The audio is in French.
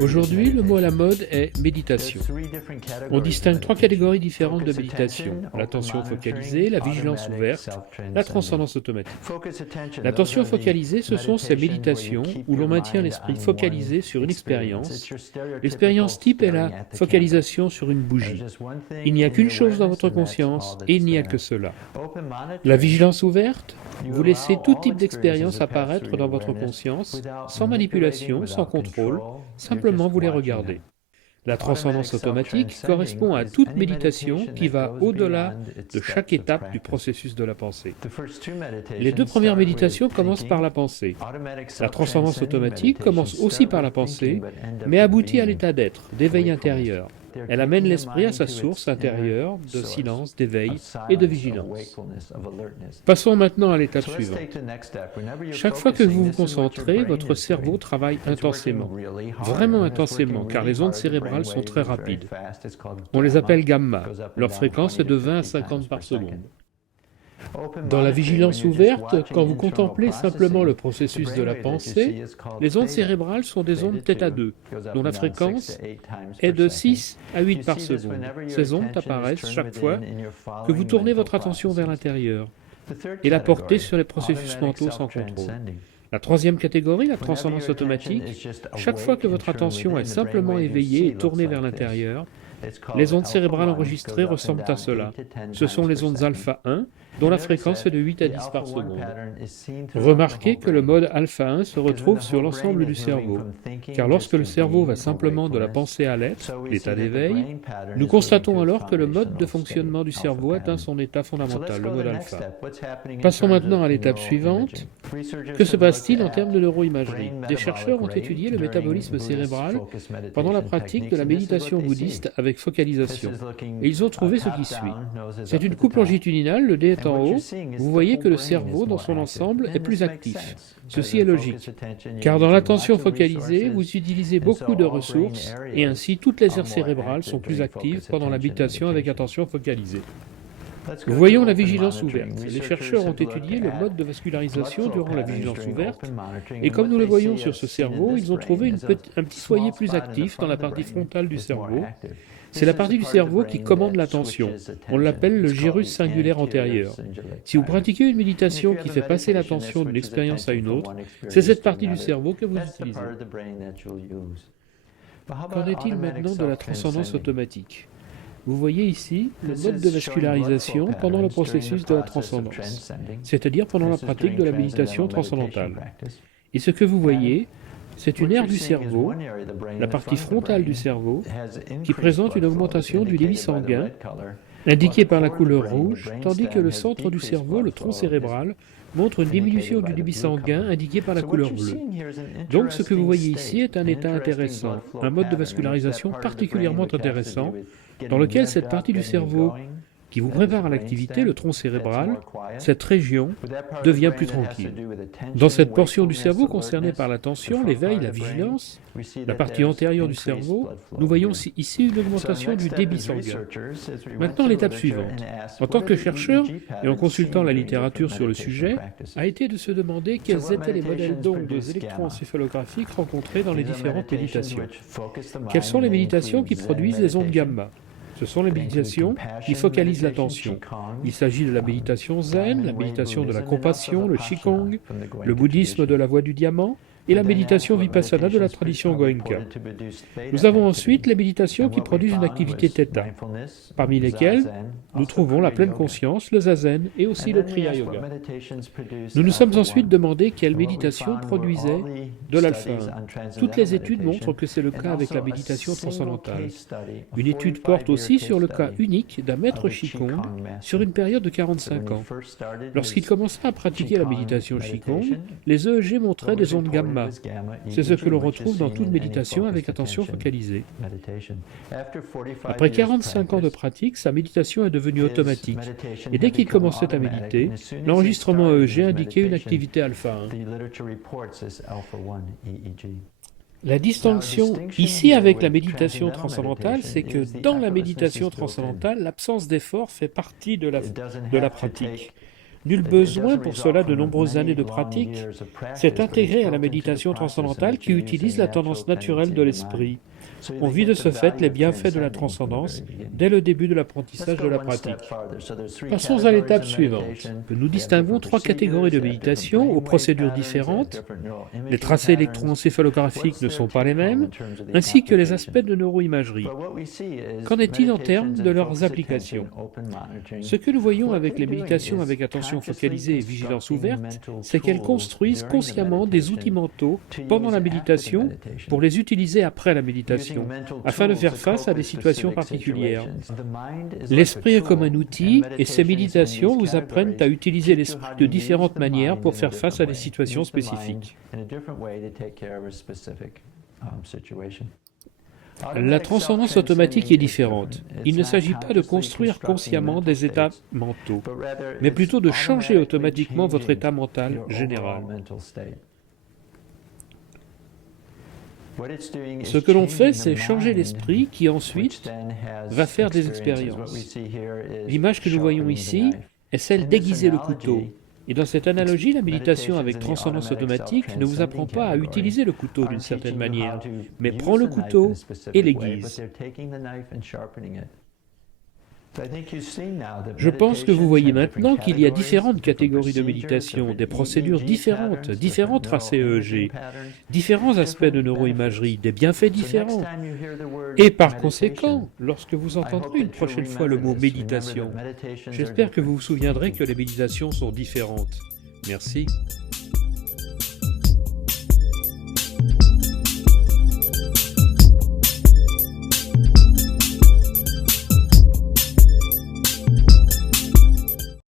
Aujourd'hui, le mot à la mode est méditation. On distingue trois catégories différentes de méditation: l'attention focalisée, la vigilance ouverte, la transcendance automatique. L'attention focalisée, ce sont ces méditations où l'on maintient l'esprit focalisé sur une expérience. L'expérience type est la focalisation sur une bougie. Il n'y a qu'une chose dans votre conscience et il n'y a que cela. La vigilance ouverte, vous laissez tout type d'expérience apparaître dans votre conscience, sans manipulation, sans contrôle, simplement vous les regardez. La transcendance automatique correspond à toute méditation qui va au-delà de chaque étape du processus de la pensée. Les deux premières méditations commencent par la pensée. La transcendance automatique commence aussi par la pensée, mais aboutit à l'état d'être, d'éveil intérieur. Elle amène l'esprit à sa source intérieure de silence, d'éveil et de vigilance. Passons maintenant à l'étape suivante. Chaque fois que vous vous concentrez, votre cerveau travaille intensément, vraiment intensément, car les ondes cérébrales sont très rapides. On les appelle gamma. Leur fréquence est de 20 à 50 par seconde. Dans la vigilance ouverte, quand vous contemplez simplement le processus de la pensée, les ondes cérébrales sont des ondes θ2, dont la fréquence est de 6 à 8 par seconde. Ces ondes apparaissent chaque fois que vous tournez votre attention vers l'intérieur et la portez sur les processus mentaux sans contrôle. La troisième catégorie, la transcendance automatique, chaque fois que votre attention est simplement éveillée et tournée vers l'intérieur, les ondes cérébrales enregistrées ressemblent à cela. Ce sont les ondes alpha 1, dont la fréquence est de 8 à 10 par seconde. Remarquez que le mode alpha 1 se retrouve sur l'ensemble du cerveau, car lorsque le cerveau va simplement de la pensée à l'être, l'état d'éveil, nous constatons alors que le mode de fonctionnement du cerveau atteint son état fondamental, le mode alpha. Passons maintenant à l'étape suivante. Que se passe-t-il en termes de neuroimagerie? Des chercheurs ont étudié le métabolisme cérébral pendant la pratique de la méditation bouddhiste avec focalisation, et ils ont trouvé ce qui suit. C'est une coupe longitudinale, le D est en haut. Vous voyez que le cerveau dans son ensemble est plus actif. Ceci est logique, car dans l'attention focalisée, vous utilisez beaucoup de ressources, et ainsi toutes les aires cérébrales sont plus actives pendant la méditation avec attention focalisée. Voyons la vigilance ouverte. Les chercheurs ont étudié le mode de vascularisation durant la vigilance ouverte, et comme nous le voyons sur ce cerveau, ils ont trouvé un petit foyer plus actif dans la partie frontale du cerveau. C'est la partie du cerveau qui commande l'attention. On l'appelle le gyrus singulaire antérieur. Si vous pratiquez une méditation qui fait passer l'attention d'une expérience à une autre, c'est cette partie du cerveau que vous utilisez. Qu'en est-il maintenant de la transcendance automatique? Vous voyez ici le mode de vascularisation pendant le processus de la transcendance, c'est-à-dire pendant la pratique de la méditation transcendantale. Et ce que vous voyez, c'est une aire du cerveau, la partie frontale du cerveau, qui présente une augmentation du débit sanguin, indiquée par la couleur rouge, tandis que le centre du cerveau, le tronc cérébral, montre une diminution du débit sanguin indiquée par la couleur bleue. Donc ce que vous voyez ici est un état intéressant, un mode de vascularisation particulièrement intéressant, dans lequel cette partie du cerveau qui vous prépare à l'activité, le tronc cérébral, cette région devient plus tranquille. Dans cette portion du cerveau concernée par l'attention, l'éveil, la vigilance, la partie antérieure du cerveau, nous voyons ici une augmentation du débit sanguin. Maintenant, l'étape suivante. En tant que chercheur, et en consultant la littérature sur le sujet, a été de se demander quels étaient les modèles d'ondes électroencéphalographiques rencontrés dans les différentes méditations. Quelles sont les méditations qui produisent les ondes gamma? Ce sont les méditations qui focalisent l'attention. Il s'agit de la méditation zen, la méditation de la compassion, le qigong, le bouddhisme de la voie du diamant et la méditation vipassana de la tradition Goenka. Nous avons ensuite les méditations qui produisent une activité θ, parmi lesquelles nous trouvons la pleine conscience, le zazen et aussi le kriya yoga. Nous nous sommes ensuite demandé quelle méditation produisait de l'alpha 1. Toutes les études montrent que c'est le cas avec la méditation transcendantale. Une étude porte aussi sur le cas unique d'un maître qigong sur une période de 45 ans. Lorsqu'il commença à pratiquer la méditation qigong, les EEG montraient des ondes gamma. C'est ce que l'on retrouve dans toute méditation avec attention focalisée. Après 45 ans de pratique, sa méditation est devenue automatique. Et dès qu'il commençait à méditer, l'enregistrement EEG indiquait une activité alpha 1. La distinction ici avec la méditation transcendantale, c'est que dans la méditation transcendantale, l'absence d'effort fait partie de la pratique. Nul besoin pour cela de nombreuses années de pratique. C'est intégré à la méditation transcendantale qui utilise la tendance naturelle de l'esprit. On vit de ce fait les bienfaits de la transcendance dès le début de l'apprentissage de la pratique. Passons à l'étape suivante. Nous distinguons trois catégories de méditation aux procédures différentes. Les tracés électroencéphalographiques ne sont pas les mêmes, ainsi que les aspects de neuroimagerie. Qu'en est-il en termes de leurs applications? Ce que nous voyons avec les méditations avec attention focalisée et vigilance ouverte, c'est qu'elles construisent consciemment des outils mentaux pendant la méditation pour les utiliser après la méditation, afin de faire face à des situations particulières. L'esprit est comme un outil et ces méditations vous apprennent à utiliser l'esprit de différentes manières pour faire face à des situations spécifiques. La transcendance automatique est différente. Il ne s'agit pas de construire consciemment des états mentaux, mais plutôt de changer automatiquement votre état mental général. Ce que l'on fait, c'est changer l'esprit qui ensuite va faire des expériences. L'image que nous voyons ici est celle d'aiguiser le couteau. Et dans cette analogie, la méditation avec transcendance automatique ne vous apprend pas à utiliser le couteau d'une certaine manière, mais prend le couteau et l'aiguise. Je pense que vous voyez maintenant qu'il y a différentes catégories de méditation, des procédures différentes, différents tracés EEG, différents aspects de neuroimagerie, des bienfaits différents. Et par conséquent, lorsque vous entendrez une prochaine fois le mot méditation, j'espère que vous vous souviendrez que les méditations sont différentes. Merci.